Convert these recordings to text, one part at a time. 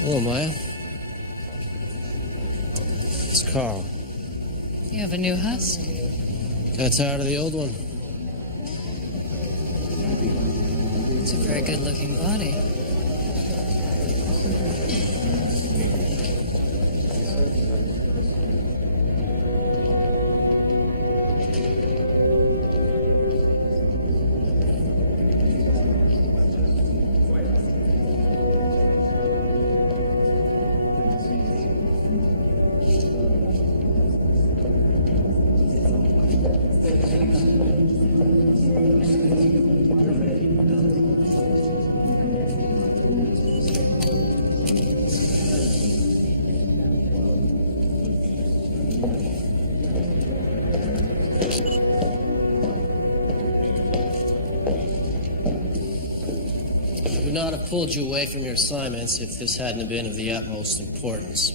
Hello, Maya. It's Carl. You have a new husk? Got tired of the old one. It's a very good-looking body. I would not have pulled you away from your assignments if this hadn't been of the utmost importance.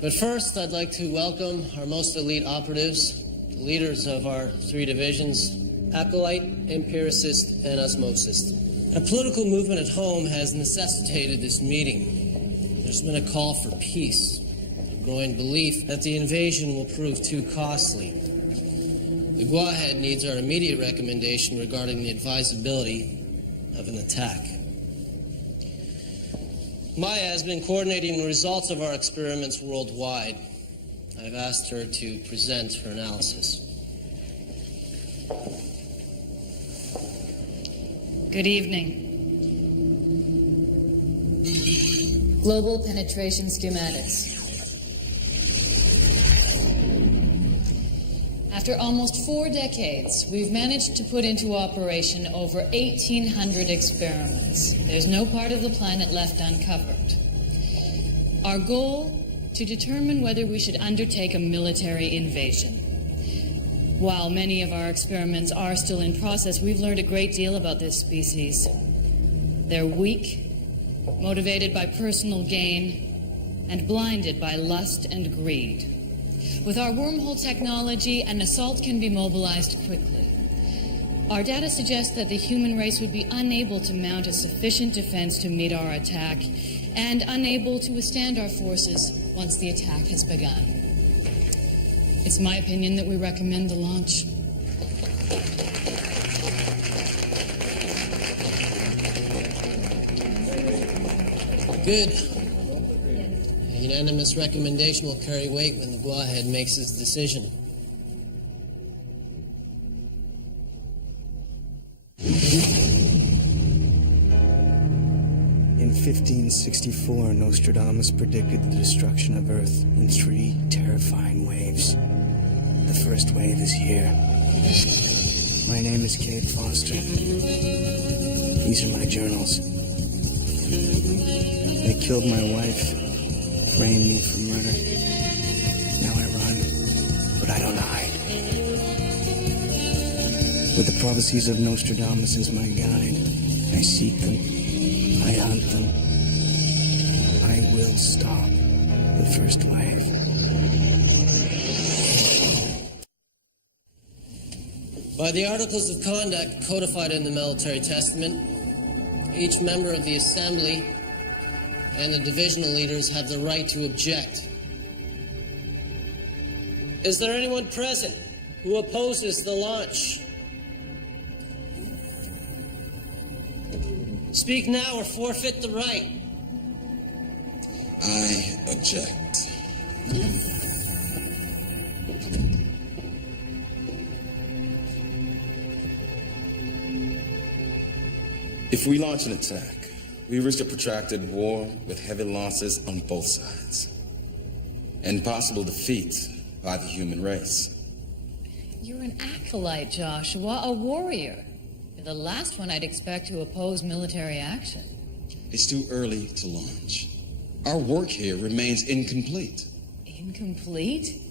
But first, I'd like to welcome our most elite operatives, the leaders of our 3 divisions, Acolyte, Empiricist, and Osmosist. A political movement at home has necessitated this meeting. There's been a call for peace, a growing belief that the invasion will prove too costly. The Guahead needs our immediate recommendation regarding the advisability of an attack. Maya has been coordinating the results of our experiments worldwide. I've asked her to present her analysis. Good evening. Global penetration schematics. After almost 4 decades, we've managed to put into operation over 1,800 experiments. There's no part of the planet left uncovered. Our goal, to determine whether we should undertake a military invasion. While many of our experiments are still in process, we've learned a great deal about this species. They're weak, motivated by personal gain, and blinded by lust and greed. With our wormhole technology, an assault can be mobilized quickly. Our data suggests that the human race would be unable to mount a sufficient defense to meet our attack, and unable to withstand our forces once the attack has begun. It's my opinion that we recommend the launch. Good. A unanimous recommendation will carry weight when the Guahead makes its decision. In 1564, Nostradamus predicted the destruction of Earth in 3 terrifying waves. The first wave is here. My name is Cade Foster. These are my journals. They killed my wife, framed me for murder. Now I run, but I don't hide. With the prophecies of Nostradamus as my guide, I seek them, I hunt them. I will stop the first wave. By the Articles of Conduct codified in the Military Testament, each member of the Assembly and the divisional leaders have the right to object. Is there anyone present who opposes the launch? Speak now or forfeit the right. I object. If we launch an attack, we risk a protracted war with heavy losses on both sides, and possible defeat by the human race. You're an acolyte, Joshua, a warrior. You're the last one I'd expect to oppose military action. It's too early to launch. Our work here remains incomplete. Incomplete?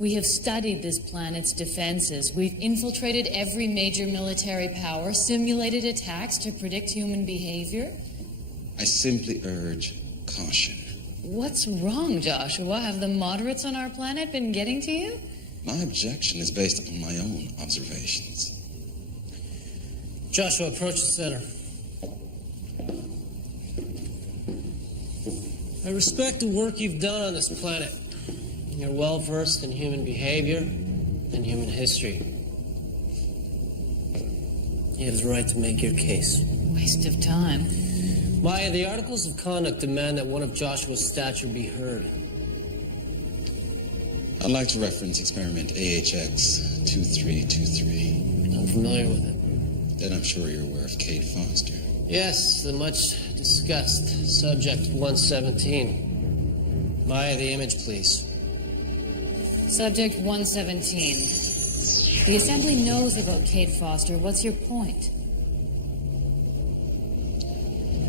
We have studied this planet's defenses. We've infiltrated every major military power, simulated attacks to predict human behavior. I simply urge caution. What's wrong, Joshua? Have the moderates on our planet been getting to you? My objection is based upon my own observations. Joshua, approach the center. I respect the work you've done on this planet. You're well versed in human behavior and human history. You have the right to make your case. Waste of time. Maya, the articles of conduct demand that one of Joshua's stature be heard. I'd like to reference experiment AHX 2323. I'm familiar with it. Then I'm sure you're aware of Kate Foster. Yes, the much discussed Subject 117. Maya, the image, please. Subject 117. The Assembly knows about Kate Foster. What's your point?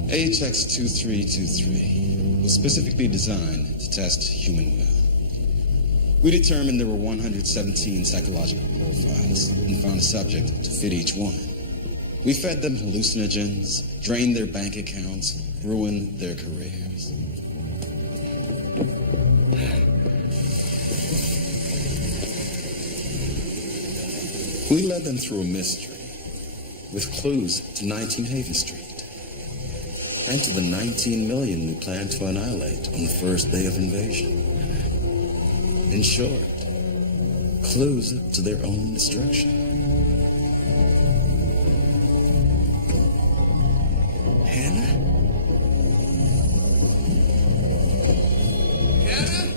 AHX 2323 was specifically designed to test human will. We determined there were 117 psychological profiles and found a subject to fit each one. We fed them hallucinogens, drained their bank accounts, ruined their careers. We led them through a mystery with clues to 19 Haven Street and to the 19 million we planned to annihilate on the first day of invasion. In short, clues to their own destruction. Hannah? Hannah?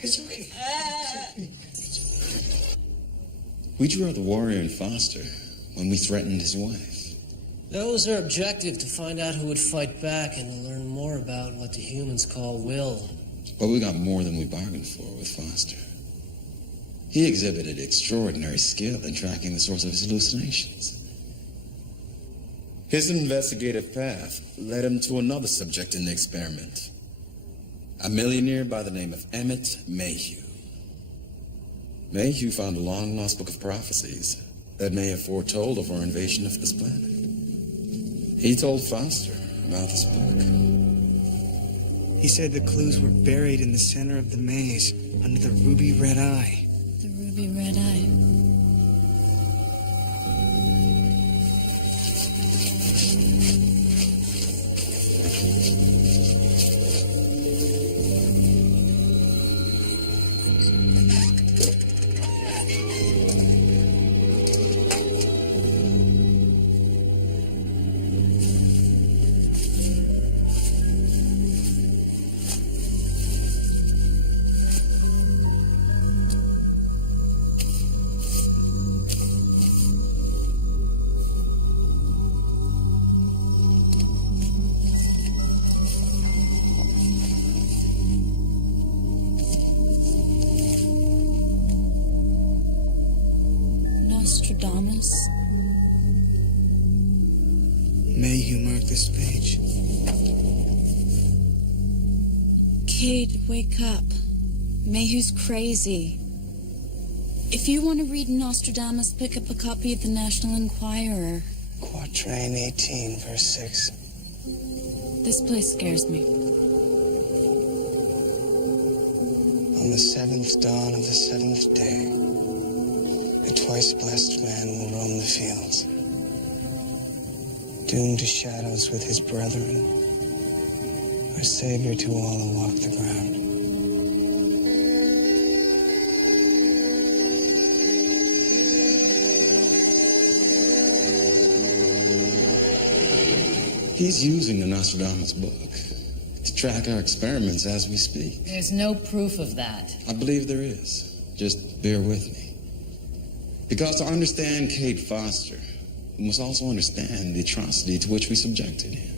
It's okay. We drew out the warrior in Foster when we threatened his wife. That was our objective, to find out who would fight back and to learn more about what the humans call will. But we got more than we bargained for with Foster. He exhibited extraordinary skill in tracking the source of his hallucinations. His investigative path led him to another subject in the experiment. A millionaire by the name of Emmett Mayhew. Mayhew found a long-lost book of prophecies that may have foretold of our invasion of this planet. He told Foster about this book. He said the clues were buried in the center of the maze, under the ruby red eye. The ruby red eye. Nostradamus. Mayhew marked this page. Kate, wake up. Mayhew's crazy. If you want to read Nostradamus, pick up a copy of the National Enquirer. Quatrain 18, verse 6. This place scares me. On the seventh dawn of the seventh day, a twice blessed man will roam the fields, doomed to shadows with his brethren, our Savior to all who walk the ground. He's using the Nostradamus book to track our experiments as we speak. There's no proof of that. I believe there is. Just bear with me. Because to understand Kate Foster, we must also understand the atrocity to which we subjected him.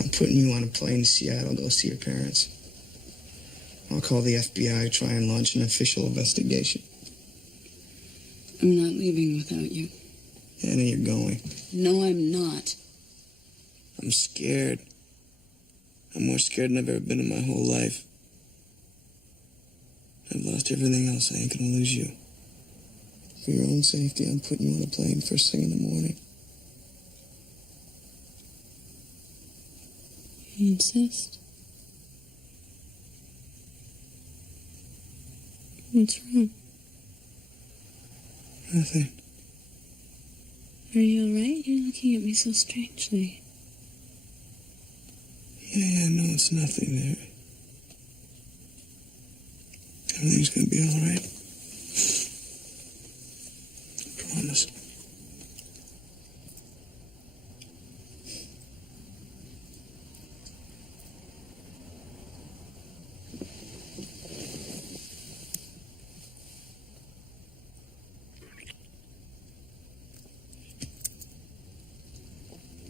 I'm putting you on a plane to Seattle to go see your parents. I'll call the FBI, try and launch an official investigation. I'm not leaving without you. Anna, you're going. No, I'm not. I'm scared. I'm more scared than I've ever been in my whole life. I've lost everything else. I ain't gonna lose you. For your own safety, I'm putting you on a plane first thing in the morning. You insist? What's wrong? Nothing. Are you alright? You're looking at me so strangely. Yeah, no, it's nothing there. Everything's gonna be all right. I promise.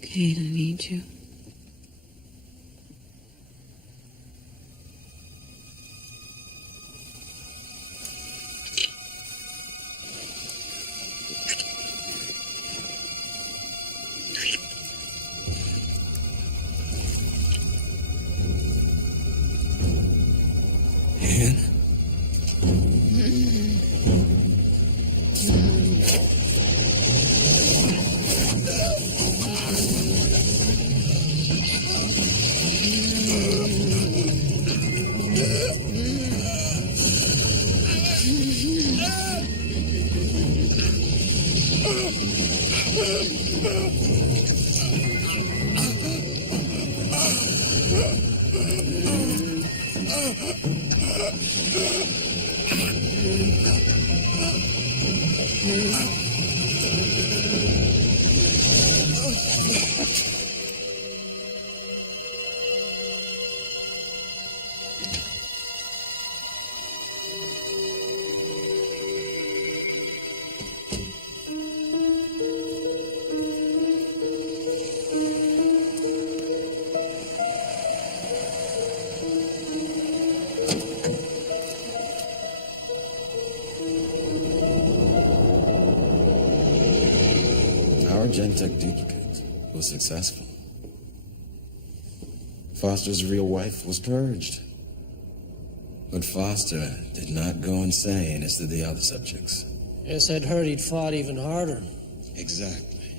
Kate, I need you. Hannah? Our Gentech duplicate was successful. Foster's real wife was purged. But Foster did not go insane as did the other subjects. Yes, I'd heard he'd fought even harder. Exactly.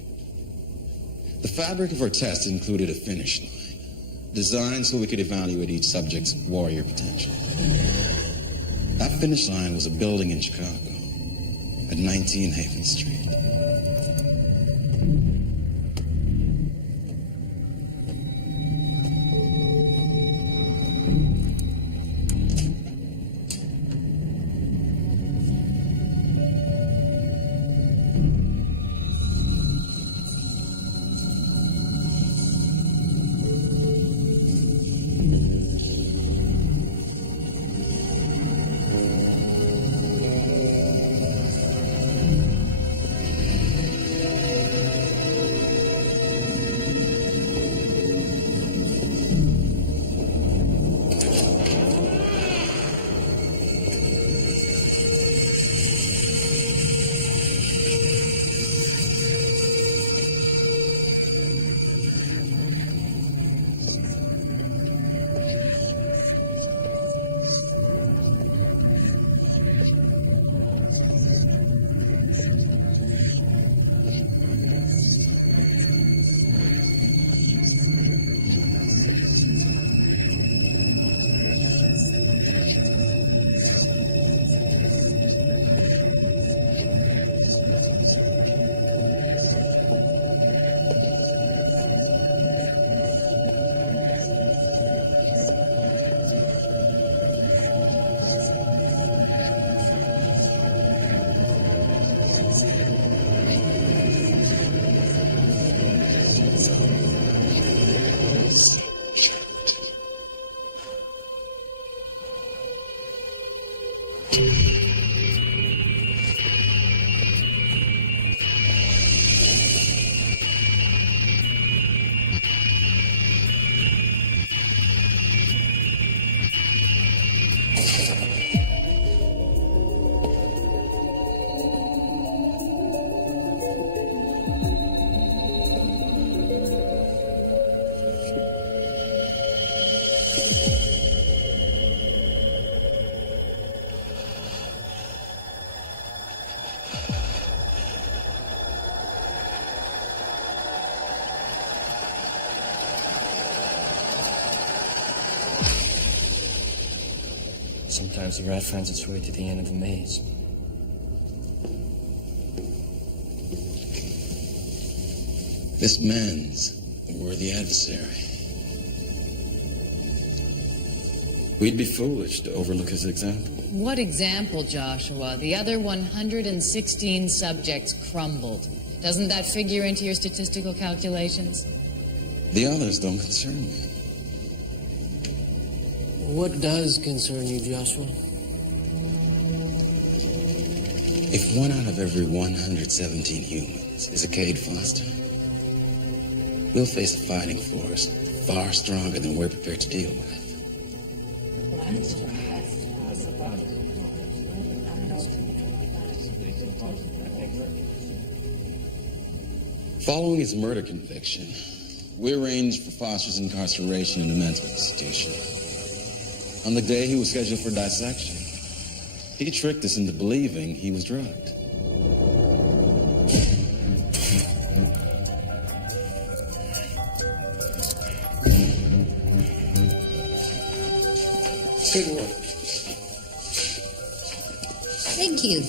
The fabric of our test included a finish line, designed so we could evaluate each subject's warrior potential. That finish line was a building in Chicago at 19 Haven Street. Sometimes the rat finds its way to the end of the maze. This man's a worthy adversary. We'd be foolish to overlook his example. What example, Joshua? The other 116 subjects crumbled. Doesn't that figure into your statistical calculations? The others don't concern me. What does concern you, Joshua? If 1 out of every 117 humans is a Cade Foster, we'll face a fighting force far stronger than we're prepared to deal with. Following his murder conviction, we arranged for Foster's incarceration in a mental institution. On the day he was scheduled for dissection, he tricked us into believing he was drugged. Good work. Thank you.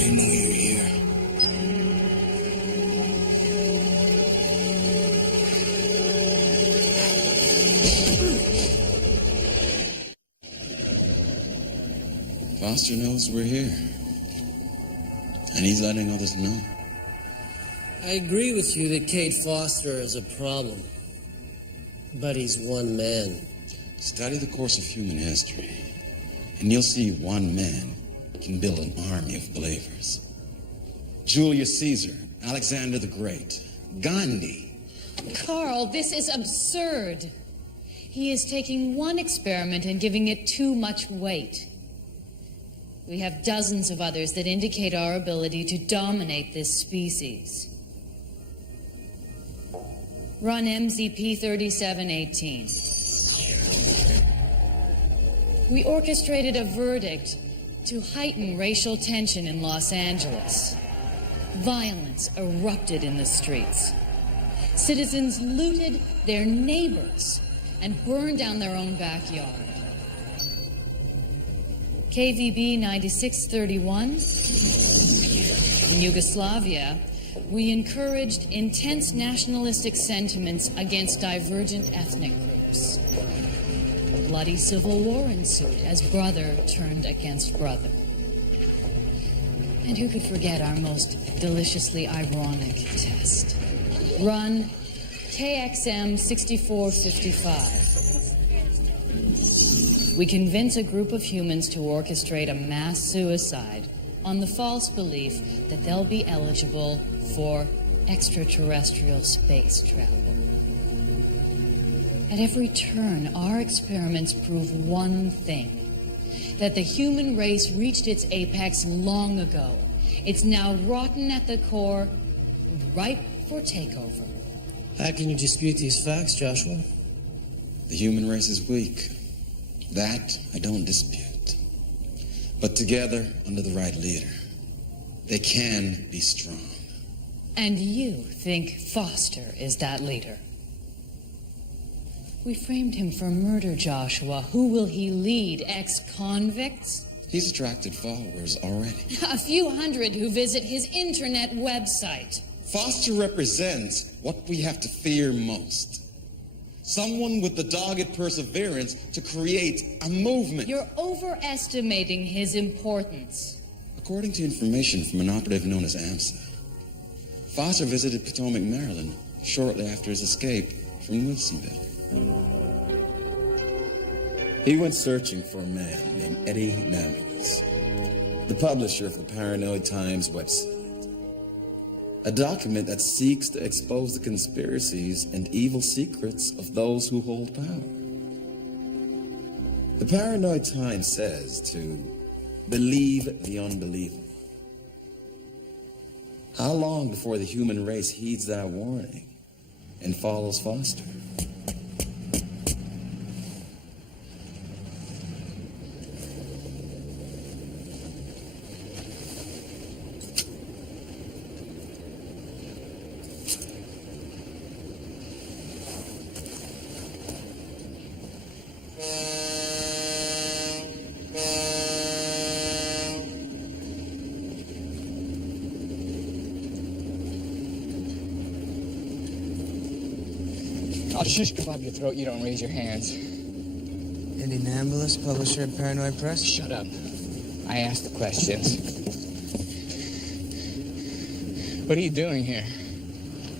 I know you're here. Foster knows we're here, and he's letting others know. I agree with you that Cade Foster is a problem, but he's one man. Study the course of human history, and you'll see one man can build an army of believers. Julius Caesar, Alexander the Great, Gandhi. Carl, this is absurd. He is taking one experiment and giving it too much weight. We have dozens of others that indicate our ability to dominate this species. Run MZP 3718. We orchestrated a verdict to heighten racial tension in Los Angeles. Violence erupted in the streets. Citizens looted their neighbors and burned down their own backyard. KVB 9631. In Yugoslavia, we encouraged intense nationalistic sentiments against divergent ethnic groups. A bloody civil war ensued as brother turned against brother. And who could forget our most deliciously ironic test? Run KXM 6455. We convince a group of humans to orchestrate a mass suicide on the false belief that they'll be eligible for extraterrestrial space travel. At every turn, our experiments prove one thing: that the human race reached its apex long ago. It's now rotten at the core, ripe for takeover. How can you dispute these facts, Joshua? The human race is weak. That I don't dispute. But together, under the right leader, they can be strong. And you think Foster is that leader? We framed him for murder, Joshua. Who will he lead? Ex-convicts? He's attracted followers already. A few hundred who visit his internet website. Foster represents what we have to fear most. Someone with the dogged perseverance to create a movement. You're overestimating his importance. According to information from an operative known as AMSA, Foster visited Potomac, Maryland shortly after his escape from Wilsonville. He went searching for a man named Eddie Nameless, the publisher of the Paranoid Times website. A document that seeks to expose the conspiracies and evil secrets of those who hold power. The Paranoid Times says to believe the unbelievable. How long before the human race heeds that warning and follows Foster? I'll shish kebab your throat, you don't raise your hands. Eddie Nameless, publisher of Paranoid Press? Shut up. I asked the questions. What are you doing here?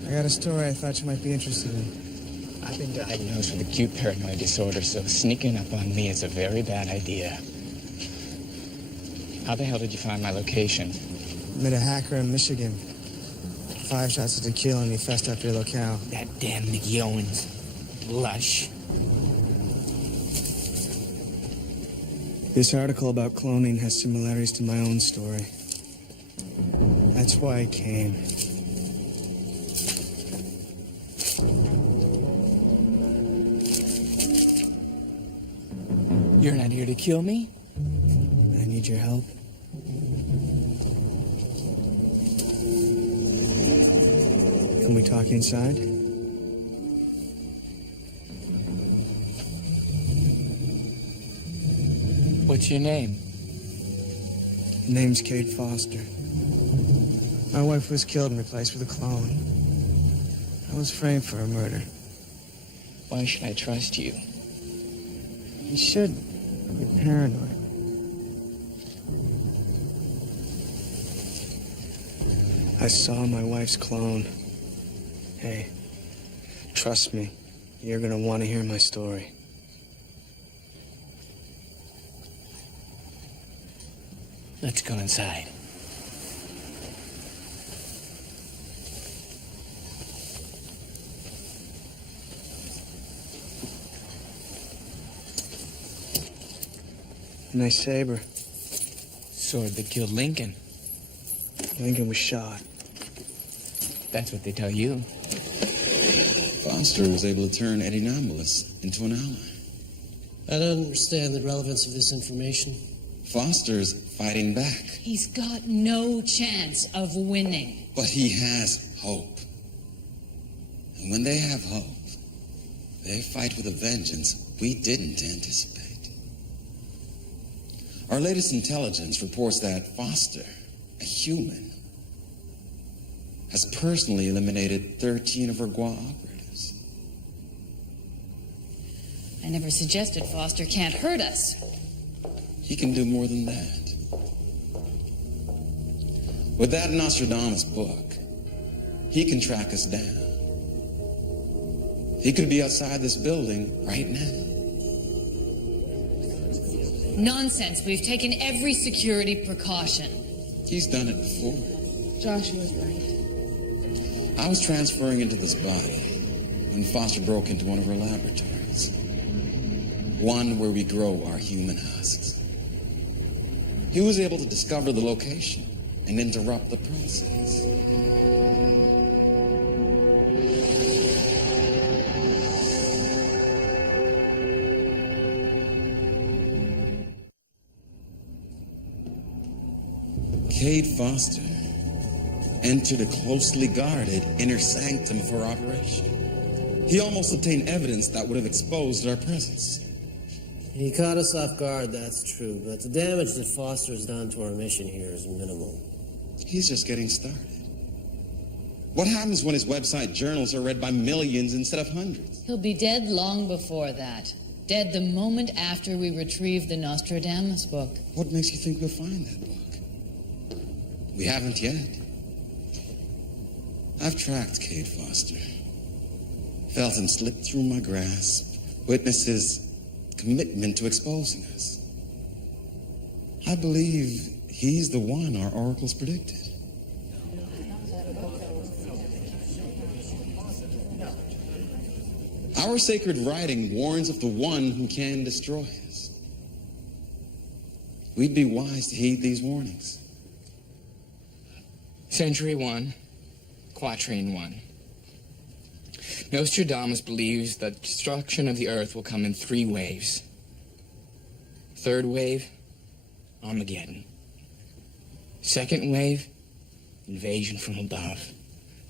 I got a story I thought you might be interested in. I've been diagnosed with acute paranoid disorder, so sneaking up on me is a very bad idea. How the hell did you find my location? Met a hacker in Michigan. 5 shots of tequila and he fessed up your locale. That damn Mickey Owens. Lush. This article about cloning has similarities to my own story. That's why I came. You're not here to kill me? I need your help. Can we talk inside? What's your name? Name's Kate Foster. My wife was killed and replaced with a clone. I was framed for a murder. Why should I trust you? You should. You're paranoid. I saw my wife's clone. Hey, trust me, you're gonna want to hear my story. Let's go inside. Nice saber. Sword that killed Lincoln. Lincoln was shot. That's what they tell you. Foster was able to turn Eddie Nameless into an ally. I don't understand the relevance of this information. Foster's fighting back, He's got no chance of winning. but he has hope. And when they have hope, they fight with a vengeance we didn't anticipate. Our latest intelligence reports that Foster, a human, has personally eliminated 13 of our GUA operatives. I never suggested Foster can't hurt us. He can do more than that. With that Nostradamus book, he can track us down. He could be outside this building right now. Nonsense. We've taken every security precaution. He's done it before. Joshua's right. I was transferring into this body when Foster broke into one of our laboratories. One where we grow our human husks. He was able to discover the location and interrupt the process. Cade Foster entered a closely guarded inner sanctum of our operation. He almost obtained evidence that would have exposed our presence. He caught us off guard, that's true, but the damage that Foster's done to our mission here is minimal. He's just getting started. What happens when his website journals are read by millions instead of hundreds? He'll be dead long before that. Dead the moment after we retrieve the Nostradamus book. What makes you think we'll find that book? We haven't yet. I've tracked Cade Foster. Felt him slip through my grasp. Witnessed his commitment to exposing us. I believe he's the one our oracles predicted. Our sacred writing warns of the one who can destroy us. We'd be wise to heed these warnings. Century 1, Quatrain 1. Nostradamus believes that destruction of the earth will come in 3 waves. Third wave, Armageddon. Second wave, invasion from above.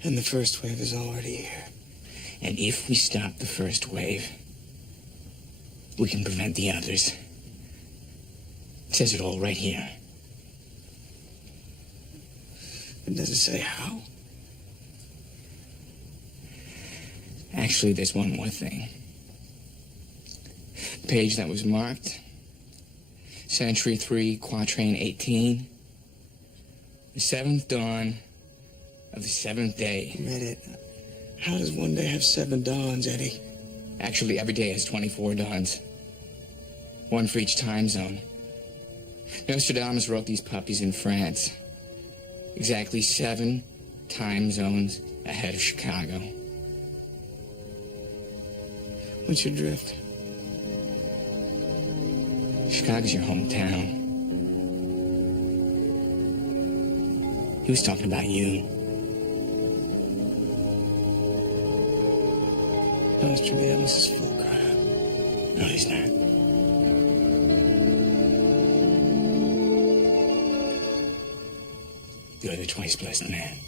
And the first wave is already here. And if we stop the first wave, we can prevent the others. It says it all right here. And does it say how? Actually, there's one more thing. Page that was marked. Century 3, Quatrain 18. The 7th dawn of the 7th day. Read it. How does one day have 7 dawns, Eddie? Actually, every day has 24 dawns. 1 for each time zone. Nostradamus wrote these puppies in France. Exactly 7 time zones ahead of Chicago. What's your drift? Chicago's your hometown. He was talking about you. Nostradamus is full of crap. No, he's not. You're the twice blessed man.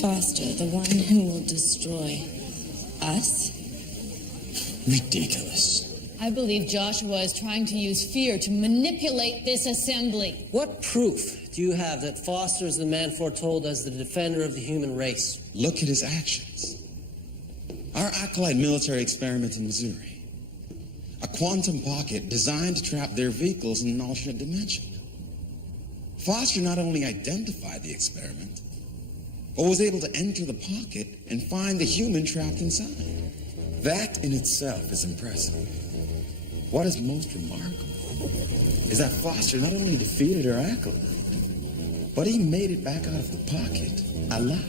Foster, the one who will destroy us? Ridiculous. I believe Joshua is trying to use fear to manipulate this assembly. What proof do you have that Foster is the man foretold as the defender of the human race? Look at his actions. Our acolyte military experiment in Missouri. A quantum pocket designed to trap their vehicles in an alternate dimension. Foster not only identified the experiment, but was able to enter the pocket and find the human trapped inside. That in itself is impressive. What is most remarkable is that Foster not only defeated our acolyte, but he made it back out of the pocket alive.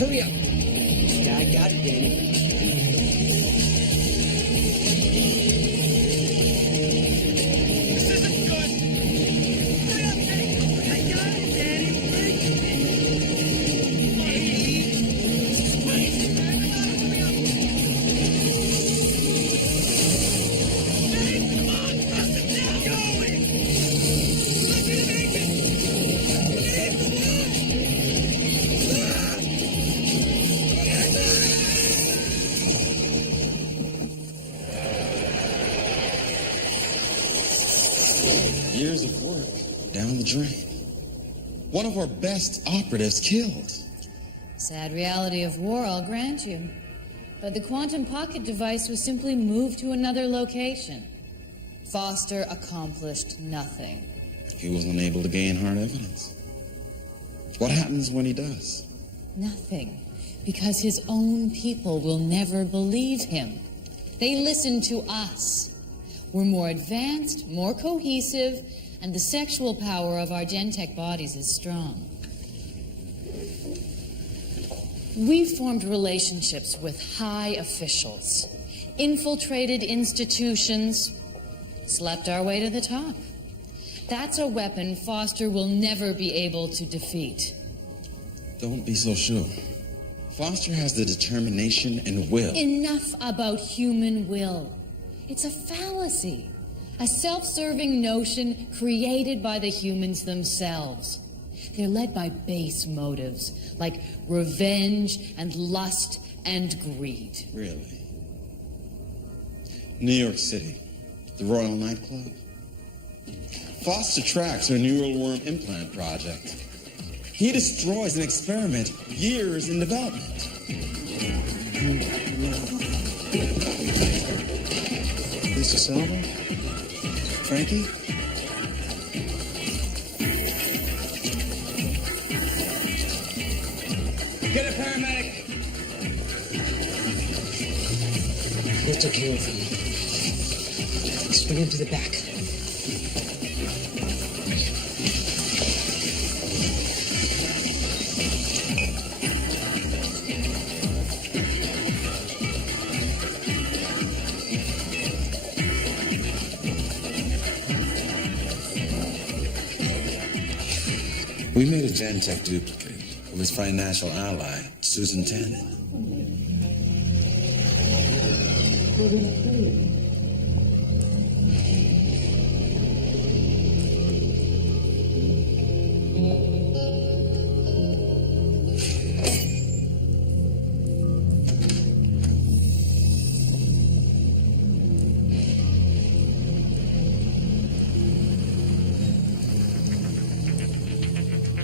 Hurry up. Yeah, I got it, Danny. This isn't good. Hurry up, Danny. I got it, Danny. Danny, come on, trust it now. Going. Let me make it. Years of work down the drain. One of our best operatives killed. Sad reality of war, I'll grant you. But the quantum pocket device was simply moved to another location. Foster accomplished nothing. He was unable to gain hard evidence. What happens when he does? Nothing. Because his own people will never believe him. They listen to us. We're more advanced, more cohesive, and the sexual power of our Gentech bodies is strong. We've formed relationships with high officials, infiltrated institutions, slept our way to the top. That's a weapon Foster will never be able to defeat. Don't be so sure. Foster has the determination and will. Enough about human will. It's a fallacy, a self-serving notion created by the humans themselves. They're led by base motives, like revenge and lust and greed. Really? New York City, the Royal Nightclub. Foster tracks her neural worm implant project. He destroys an experiment years in development. Lisa Silva? Frankie? Get a paramedic! It's okay with him. Swing him to the back. We made a Gentech duplicate of his financial ally, Susan Tannen.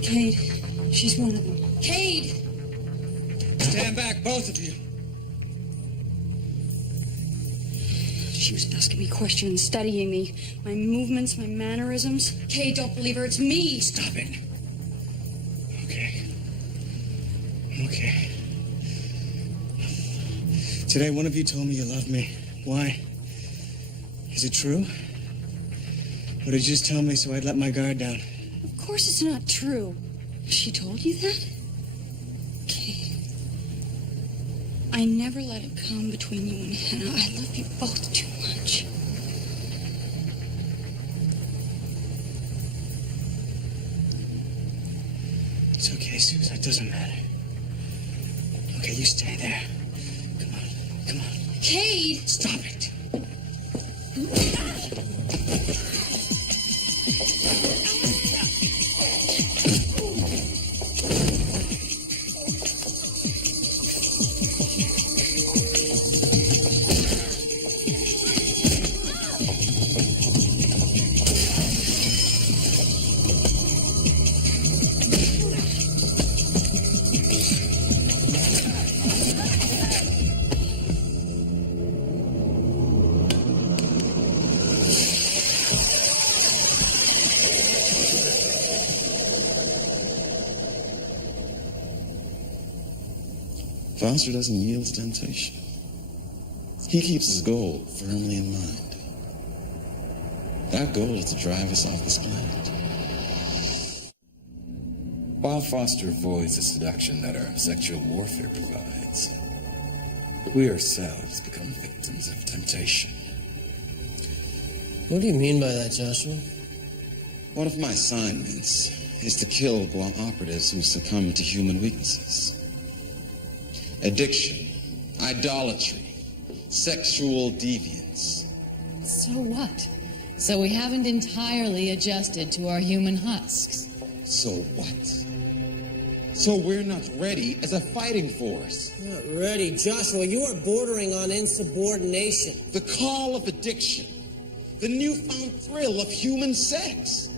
Cade, she's one of them. Cade! Stand back, both of you. She was asking me questions, studying me, my movements, my mannerisms. Cade, don't believe her, it's me! Stop it. Okay. Okay. Today, one of you told me you loved me. Why? Is it true? Or did you just tell me so I'd let my guard down? Of course it's not true. She told you that? Cade, I never let it come between you and Hannah. I love you both too much. It's okay, Susan. It doesn't matter. Okay, you stay there. Come on. Come on. Cade! Stop it. Foster doesn't yield to temptation. He keeps his goal firmly in mind. That goal is to drive us off this planet. While Foster avoids the seduction that our sexual warfare provides, we ourselves become victims of temptation. What do you mean by that, Joshua? One of my assignments is to kill Guam operatives who succumb to human weaknesses. Addiction, idolatry, sexual deviance. So what? So we haven't entirely adjusted to our human husks. So what? So we're not ready as a fighting force. Not ready. Joshua, you are bordering on insubordination. The call of addiction, the newfound thrill of human sex.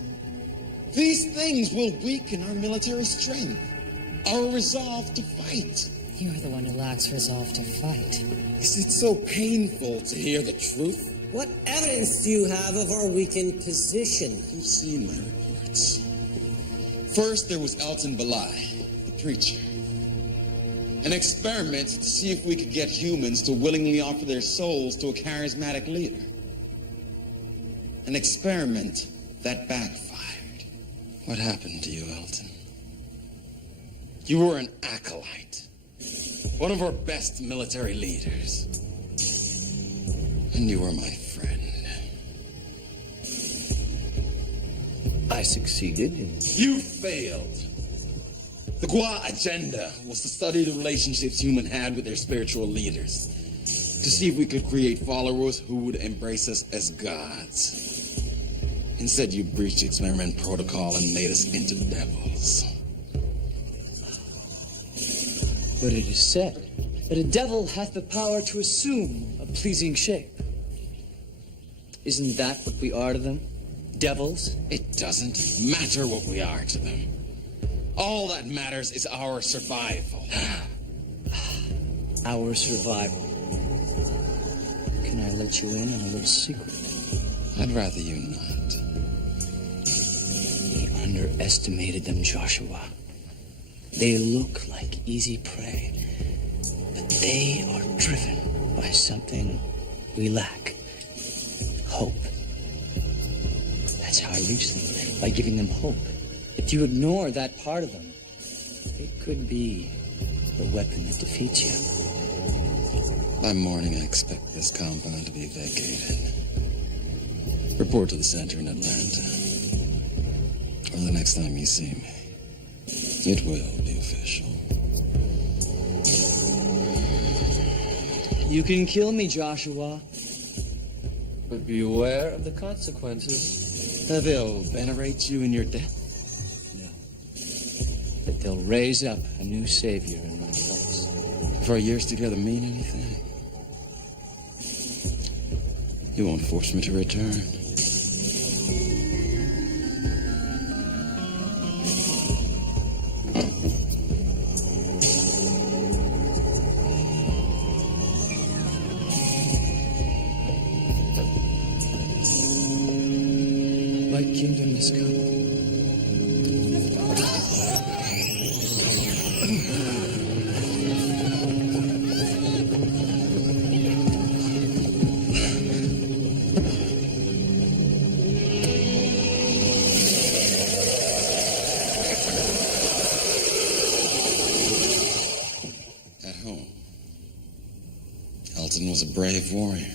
These things will weaken our military strength, our resolve to fight. You are the one who lacks resolve to fight. Is it so painful to hear the truth? What evidence do you have of our weakened position? You've seen my reports. First, there was Elton Belai, the preacher. An experiment to see if we could get humans to willingly offer their souls to a charismatic leader. An experiment that backfired. What happened to you, Elton? You were an acolyte. One of our best military leaders. And you were my friend. I succeeded in... You failed. The Gua agenda was to study the relationships humans had with their spiritual leaders. To see if we could create followers who would embrace us as gods. Instead, you breached the experiment protocol and made us into devils. But it is said that a devil hath the power to assume a pleasing shape. Isn't that what we are to them? Devils? It doesn't matter what we are to them. All that matters is our survival. Our survival. Can I let you in on a little secret? I'd rather you not. We underestimated them, Joshua. They look like easy prey, but they are driven by something we lack. Hope. That's how I reach them, by giving them hope. If you ignore that part of them, it could be the weapon that defeats you. By morning, I expect this compound to be vacated. Report to the center in Atlanta. Or the next time you see me. It will be official. You can kill me, Joshua. But beware of the consequences. They'll venerate you in your death. That they'll raise up a new savior in my place. If our years together mean anything, you won't force me to return. My kingdom is come. At home, Elton was a brave warrior.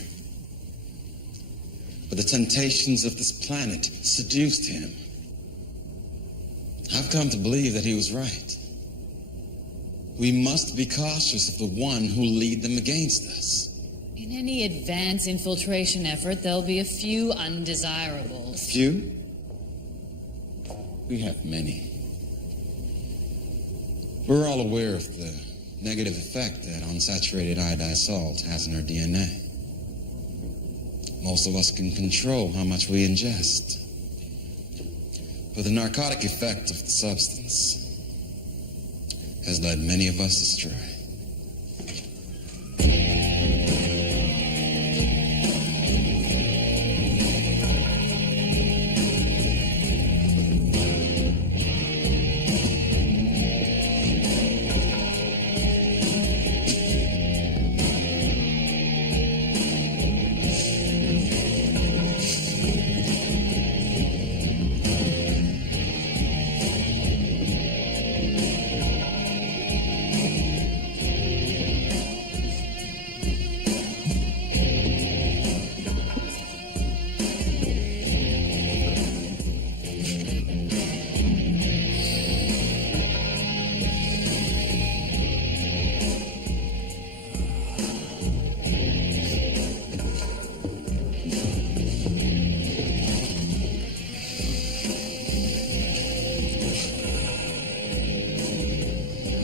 But the temptations of this planet seduced him. I've come to believe that he was right. We must be cautious of the one who will lead them against us. In any advance infiltration effort, there'll be a few undesirables. Few? We have many. We're all aware of the negative effect that unsaturated iodized salt has on our DNA. Most of us can control how much we ingest. But the narcotic effect of the substance has led many of us astray.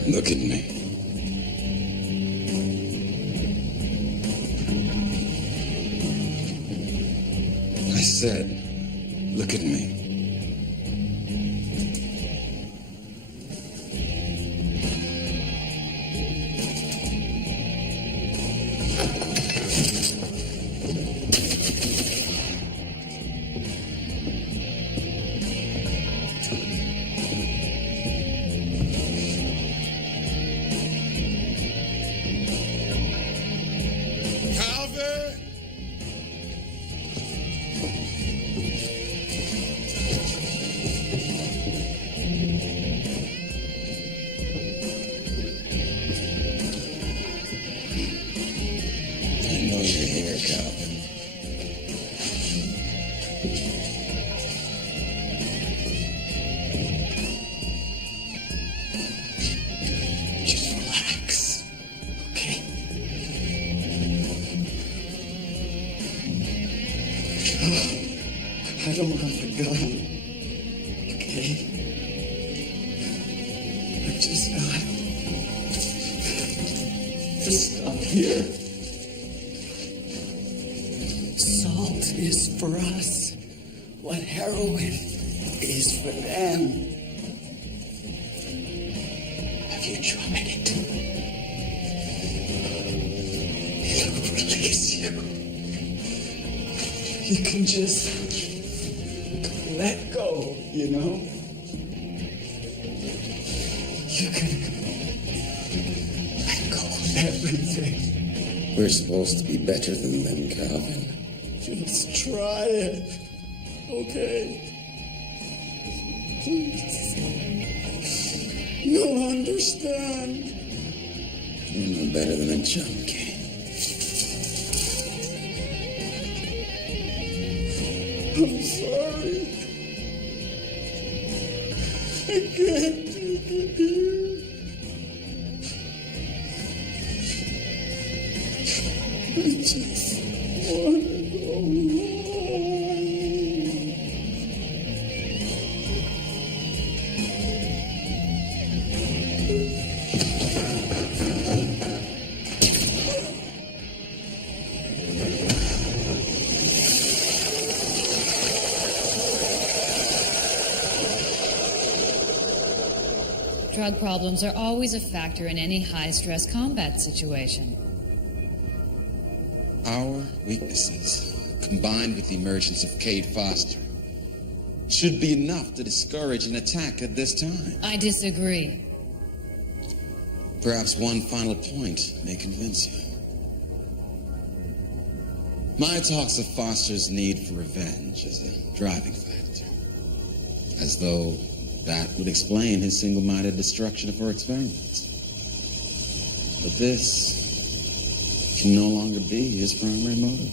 Look at me. I said, look at me. I don't have a gun. Okay? I just got to stop here. Salt is for us what heroin is for them. Have you tried it? It'll release you. You can just let go, you know? You can let go of everything. We're supposed to be better than them, Calvin. Just try it, okay? Please. You'll understand. You're no better than a junkie. I'm sorry. I can't take it here. I just want to go home. Drug problems are always a factor in any high-stress combat situation. Our weaknesses, combined with the emergence of Cade Foster, should be enough to discourage an attack at this time. I disagree. Perhaps one final point may convince you. My talks of Foster's need for revenge as a driving factor, as though that would explain his single-minded destruction of her experiments. But this can no longer be his primary motive.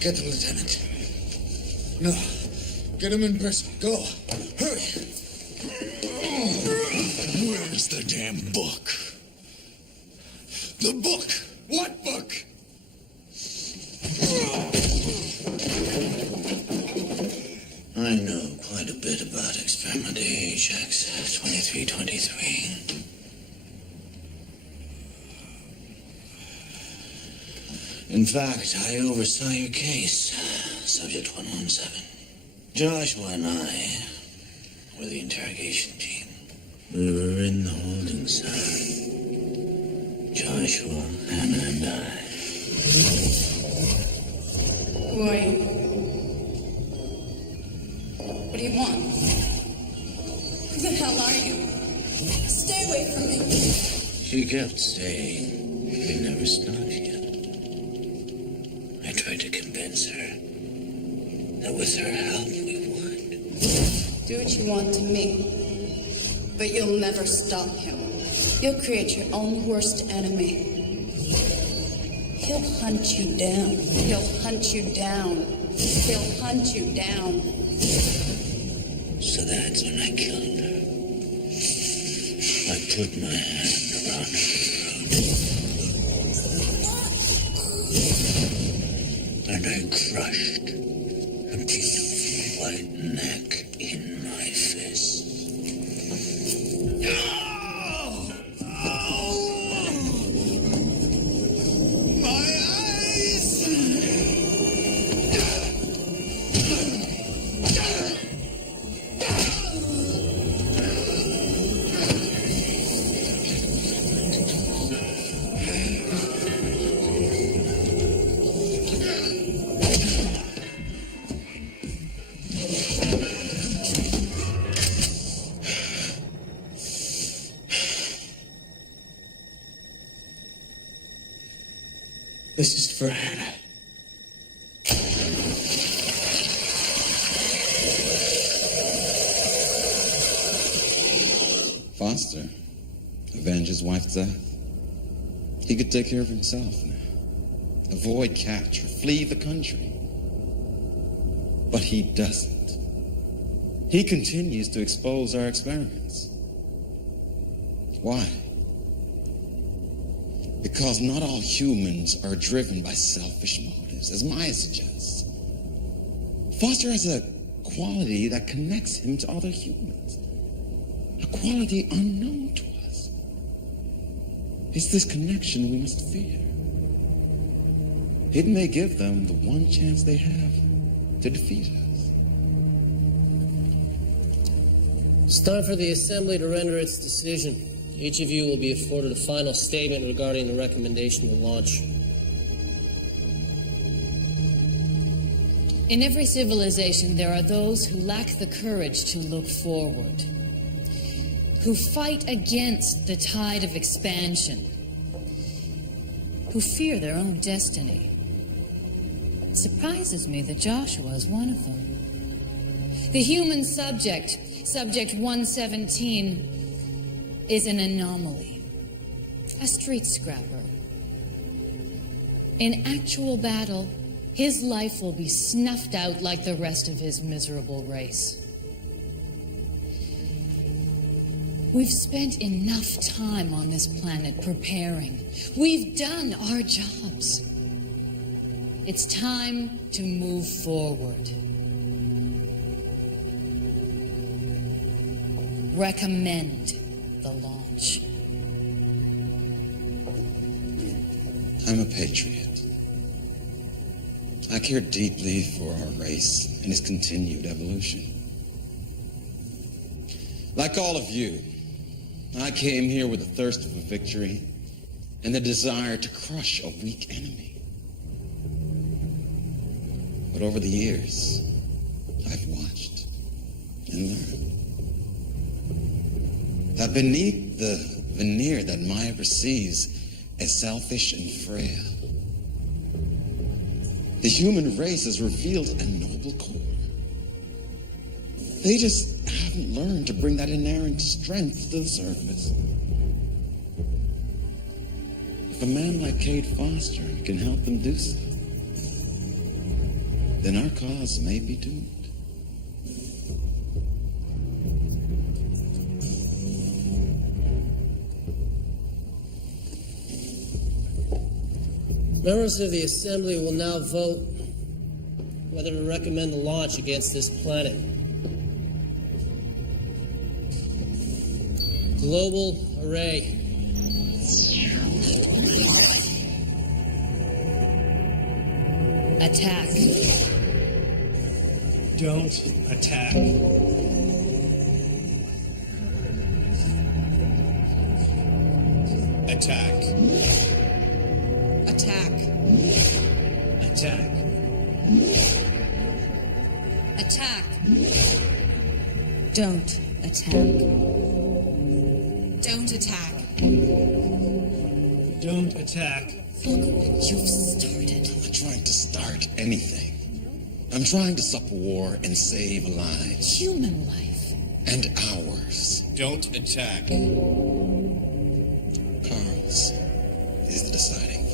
Get the lieutenant. No. Get him in person. Go. Hurry. Where's the damn book? The book! What book? I know quite a bit about experiment AHX 2323. In fact, I oversaw your case, Subject 117. Joshua and I were the interrogation team. We were in the holding cell. Joshua, Hannah, and I. Who are you? What do you want? Who the hell are you? Stay away from me. She kept saying we never stopped yet. I tried to convince her that with her help we would. Do what you want to me, but you'll never stop him. You'll create your own worst enemy. He'll hunt you down. He'll hunt you down. He'll hunt you down. So that's when I killed her. I put my hand around her throat. And I crushed her beautiful white neck in my fist. My eyes! This is for Hannah. Foster, avenge his wife's death. He could take care of himself now. Avoid capture, flee the country. But he doesn't. He continues to expose our experiments. Why? Because not all humans are driven by selfish motives, as Maya suggests. Foster has a quality that connects him to other humans, a quality unknown to us. It's this connection we must fear. It may give them the one chance they have to defeat us. It's time for the Assembly to render its decision. Each of you will be afforded a final statement regarding the recommendation to launch. In every civilization, there are those who lack the courage to look forward, who fight against the tide of expansion, who fear their own destiny. It surprises me that Joshua is one of them. The human subject, Subject 117, is an anomaly, a street scrapper. In actual battle, his life will be snuffed out like the rest of his miserable race. We've spent enough time on this planet preparing. We've done our jobs. It's time to move forward. Recommend the launch. I'm a patriot. I care deeply for our race and its continued evolution. Like all of you, I came here with a thirst for victory and the desire to crush a weak enemy. But over the years, I've watched and learned that beneath the veneer that Maya perceives as selfish and frail, the human race has revealed a noble core. They just haven't learned to bring that inherent strength to the surface. If a man like Cade Foster can help them do so, then our cause may be doomed. Members of the Assembly will now vote whether to recommend the launch against this planet. Global Array. Attack. Don't attack. Attack. Attack. Attack. Attack. Don't attack. Don't attack. Don't attack. Look what you've started. I'm not trying to start anything. I'm trying to stop a war and save lives. Human life. And ours. Don't attack. Carl's is the deciding vote.